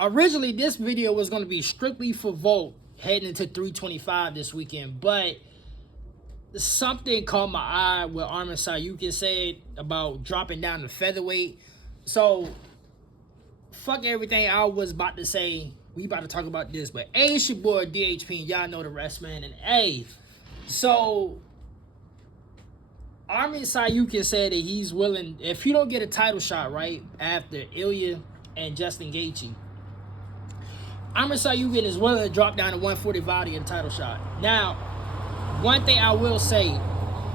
Originally, this video was going to be strictly for Volk heading into 325 this weekend, but something caught my eye with Arman Tsarukyan said about dropping down to featherweight. So, fuck everything I was about to say. We about to talk about this, but hey, it's your boy DHP, and y'all know the rest, man. And hey, so Arman Tsarukyan said that he's willing, if he don't get a title shot right after Ilya and Justin Gaethje, Arman Tsarukyan is willing to drop down to 145 to get a title shot. Now, one thing I will say,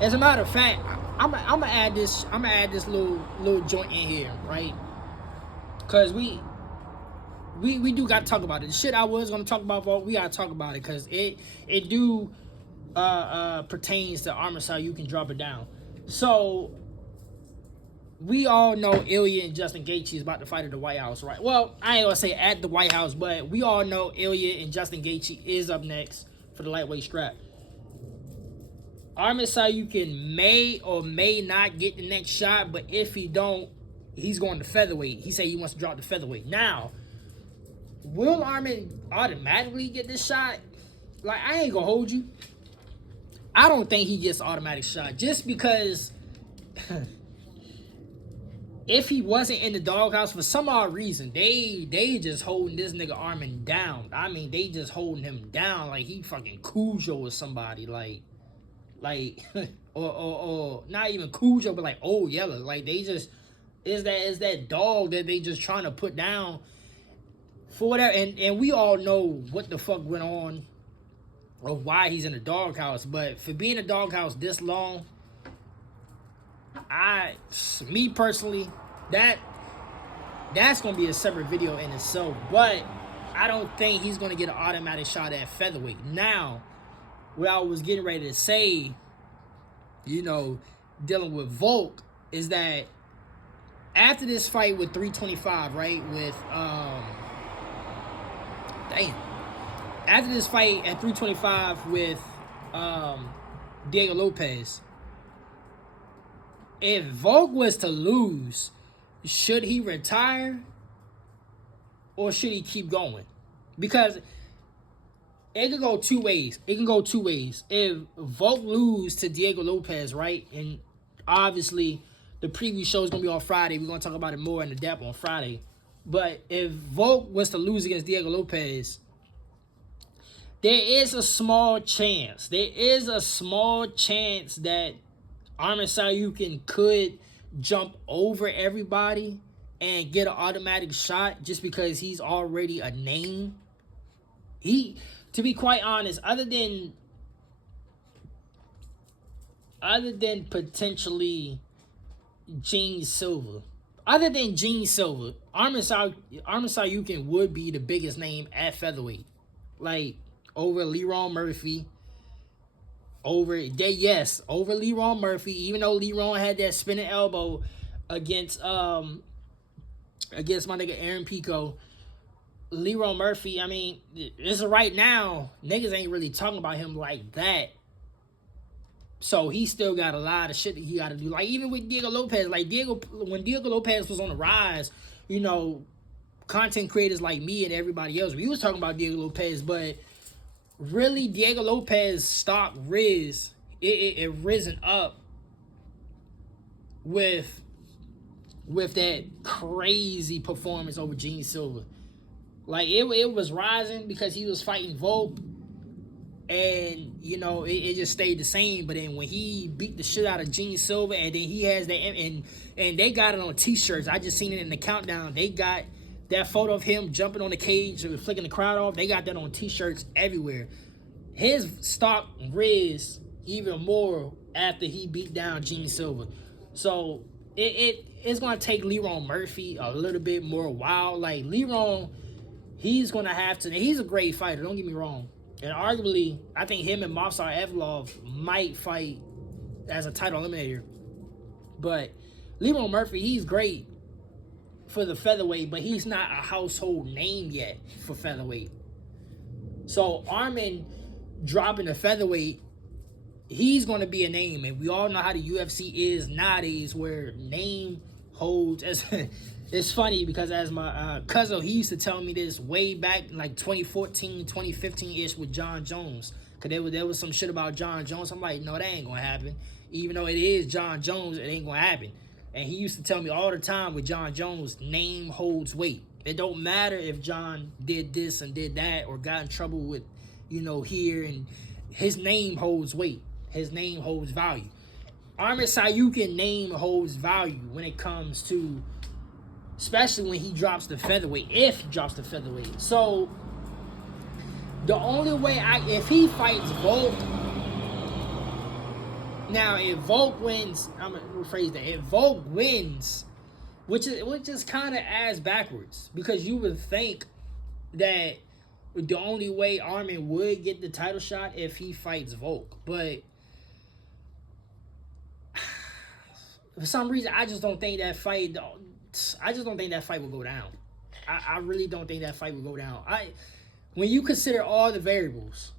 as a matter of fact, I'm gonna add this little joint in here, right? Cause we do gotta talk about it. The shit I was gonna talk about, Volk, we gotta talk about it, cause it do pertains to Arman Tsarukyan drop it down. So we all know Ilya and Justin Gaethje is about to fight at the White House, right? Well, I ain't gonna say at the White House, but we all know Ilya and Justin Gaethje is up next for the lightweight strap. Arman Tsarukyan may or may not get the next shot, but if he don't, he's going to featherweight. He said he wants to drop the featherweight. Now, will Arman automatically get this shot? Like, I ain't gonna hold you. I don't think he gets an automatic shot, just because if he wasn't in the doghouse for some odd reason, they just holding this nigga Arman down. I mean, they just holding him down like he fucking Cujo or somebody, like or not even Cujo, but like Old Yeller. Like, they just is that dog that they just trying to put down for whatever. And we all know what the fuck went on or why he's in the doghouse. But for being in the doghouse this long, me personally, that's gonna be a separate video in itself. But I don't think he's gonna get an automatic shot at featherweight. Now, what I was getting ready to say, you know, dealing with Volk, is that after this fight with 325, right, with after this fight at 325 with Diego Lopes, if Volk was to lose, should he retire or should he keep going? Because it can go two ways. If Volk lose to Diego Lopes, right, and obviously the preview show is going to be on Friday. We're going to talk about it more in the depth on Friday. But if Volk was to lose against Diego Lopes, there is a small chance that Arman Tsarukyan could jump over everybody and get an automatic shot just because he's already a name. To be quite honest, other than potentially Gene Silva, Arman Tsarukyan would be the biggest name at featherweight, like over Leron Murphy. Over Leron Murphy, even though Leron had that spinning elbow against my nigga Aaron Pico. Leron Murphy, I mean, this is right now, niggas ain't really talking about him like that. So he still got a lot of shit that he got to do. Like, even with Diego Lopes, when Diego Lopes was on the rise, you know, content creators like me and everybody else, we was talking about Diego Lopes, but really Diego Lopes' stock it risen up with that crazy performance over Gene Silva. Like, it was rising because he was fighting Volk, and, you know, it just stayed the same. But then when he beat the shit out of Gene Silva, and then he has that, and they got it on t-shirts. I just seen it in the countdown. They got that photo of him jumping on the cage and flicking the crowd off. They got that on t-shirts everywhere. His stock rose even more after he beat down Gene Silva. So it's going to take Leron Murphy a little bit more while. Like, Leron, he's going to have to, he's a great fighter, don't get me wrong. And arguably, I think him and Movsar Evloev might fight as a title eliminator. But Leron Murphy, he's great for the featherweight, but he's not a household name yet for featherweight. So Arman dropping the featherweight, he's going to be a name. And we all know how the UFC is nowadays, where name holds, as it's funny because as my cousin, he used to tell me this way back like 2014, 2015-ish with John Jones. Because there was some shit about John Jones. I'm like, no, that ain't going to happen. Even though it is John Jones, it ain't going to happen. And he used to tell me all the time with John Jones, name holds weight. It don't matter if John did this and did that or got in trouble with, here. And his name holds weight. His name holds value. Arman Tsarukyan name holds value when it comes to, especially when he drops the featherweight, if he drops the featherweight. So, the only way if he fights Volk, now if Volk wins, I'm going to rephrase that. If Volk wins, which is kind of ass backwards, because you would think that the only way Arman would get the title shot if he fights Volk. But for some reason, I just don't think that fight will go down. I really don't think that fight will go down. When you consider all the variables,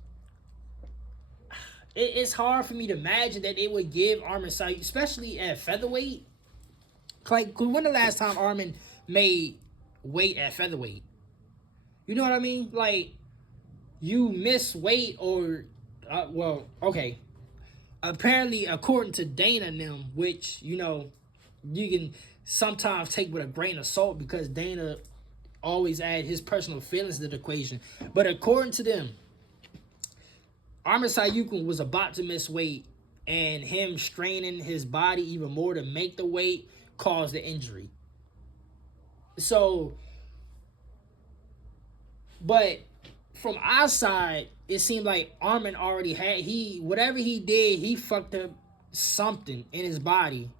it's hard for me to imagine that they would give Arman Tsarukyan, especially at featherweight. Like, when the last time Arman made weight at featherweight? You know what I mean? Like, you miss weight or, okay. Apparently, according to Dana and them, which, you can sometimes take with a grain of salt because Dana always add his personal feelings to the equation. But according to them, Arman Tsarukyan was about to miss weight, and him straining his body even more to make the weight caused the injury. So, but from our side, it seemed like Arman already had, whatever he did, he fucked up something in his body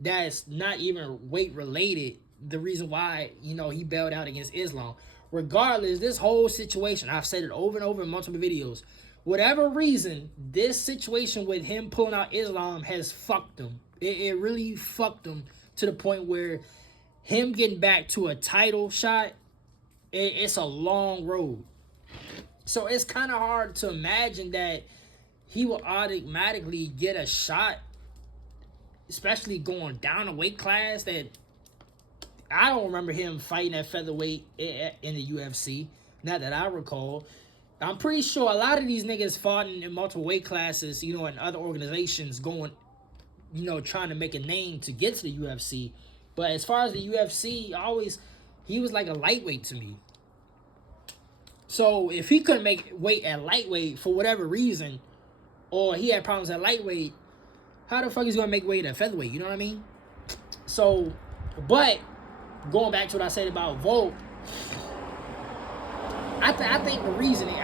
that's not even weight related. The reason why, he bailed out against Islam. Regardless, this whole situation, I've said it over and over in multiple videos. Whatever reason, this situation with him pulling out Islam has fucked him. It really fucked him to the point where him getting back to a title shot, it's a long road. So it's kind of hard to imagine that he will automatically get a shot, especially going down a weight class that I don't remember him fighting at featherweight in the UFC, not that I recall. I'm pretty sure a lot of these niggas fought in multiple weight classes, in other organizations going, trying to make a name to get to the UFC. But as far as the UFC, he was like a lightweight to me. So if he couldn't make weight at lightweight for whatever reason, or he had problems at lightweight, how the fuck is he going to make weight at featherweight? You know what I mean? So, but going back to what I said about Volk, I think the reasoning,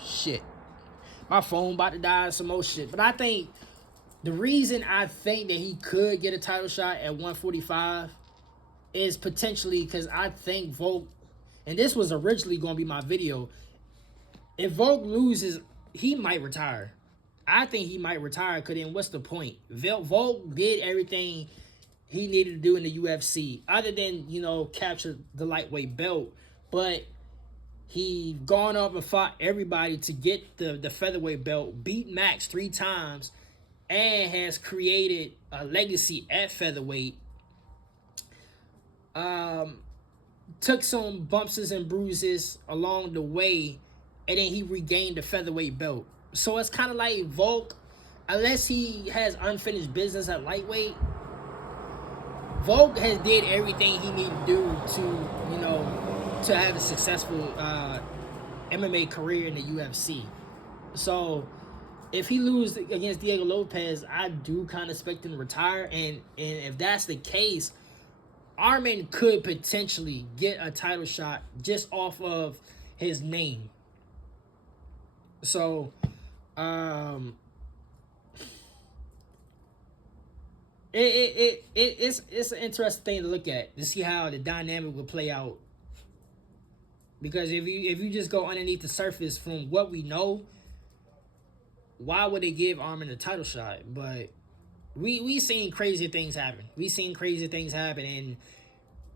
shit, my phone about to die and some more shit, but I think the reason I think that he could get a title shot at 145 is potentially because I think Volk, and this was originally going to be my video, if Volk loses, he might retire. I think he might retire, because then what's the point? Volk did everything he needed to do in the UFC, other than, capture the lightweight belt. But he gone up and fought everybody to get the featherweight belt, beat Max 3 times, and has created a legacy at featherweight. Took some bumps and bruises along the way, and then he regained the featherweight belt. So it's kind of like Volk, unless he has unfinished business at lightweight, Volk has did everything he needed to do to have a successful MMA career in the UFC. So if he loses against Diego Lopes, I do kind of expect him to retire. And if that's the case, Arman could potentially get a title shot just off of his name. So, it's an interesting thing to look at, to see how the dynamic will play out. Because if you just go underneath the surface from what we know, why would they give Arman a title shot? But we seen crazy things happen. And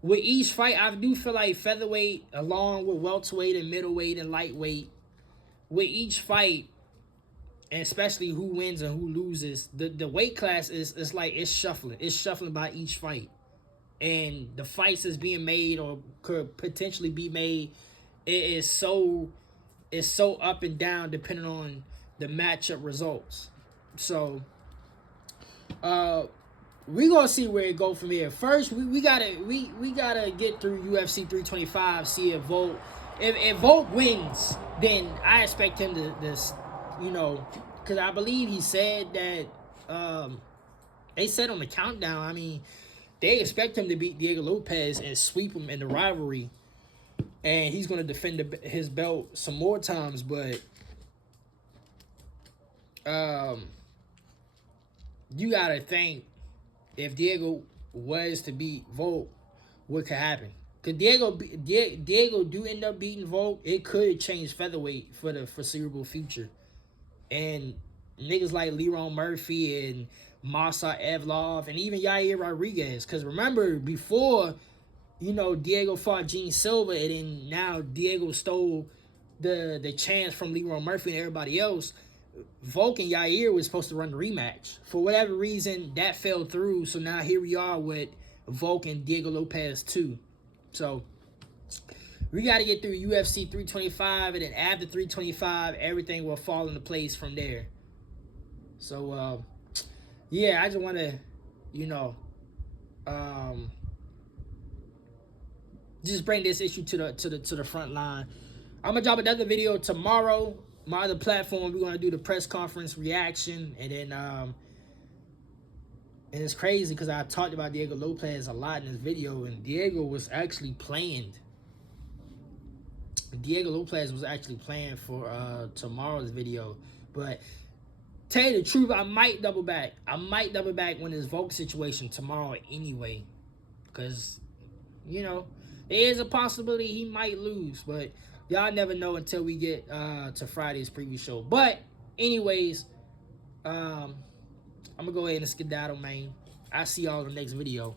with each fight, I do feel like featherweight, along with welterweight and middleweight and lightweight, with each fight, and especially who wins and who loses. The weight class is like it's shuffling. It's shuffling by each fight, and the fights that's being made or could potentially be made, it's so up and down depending on the matchup results. So we gonna see where it go from here. First, we gotta get through UFC 325. See if Volk, if Volk wins, then I expect him to you know, because I believe he said that they said on the countdown. I mean, they expect him to beat Diego Lopes and sweep him in the rivalry, and he's gonna defend his belt some more times. But you gotta think, if Diego was to beat Volk, what could happen? Cause Diego do end up beating Volk, it could change featherweight for the foreseeable future. And niggas like Leron Murphy and Masa Evlov and even Yair Rodriguez. Cause remember, before, you know, Diego fought Gene Silva, and then now Diego stole the chance from Leron Murphy and everybody else. Volk and Yair was supposed to run the rematch. For whatever reason, that fell through. So now here we are with Volk and Diego Lopes too. So we got to get through UFC 325, and then after 325, everything will fall into place from there. So yeah, I just want to, you know, just bring this issue to the front line. I'm gonna drop another video tomorrow. My other platform, we're gonna do the press conference reaction, and then and it's crazy because I talked about Diego Lopes a lot in this video, and Diego was actually planned. Diego Lopes was actually planned for tomorrow's video, but tell you the truth, I might double back. I might double back when this Volk situation tomorrow anyway, because you know there is a possibility he might lose, but y'all never know until we get to Friday's preview show. But anyways, I'm gonna go ahead and skedaddle, man. I'll see y'all in the next video.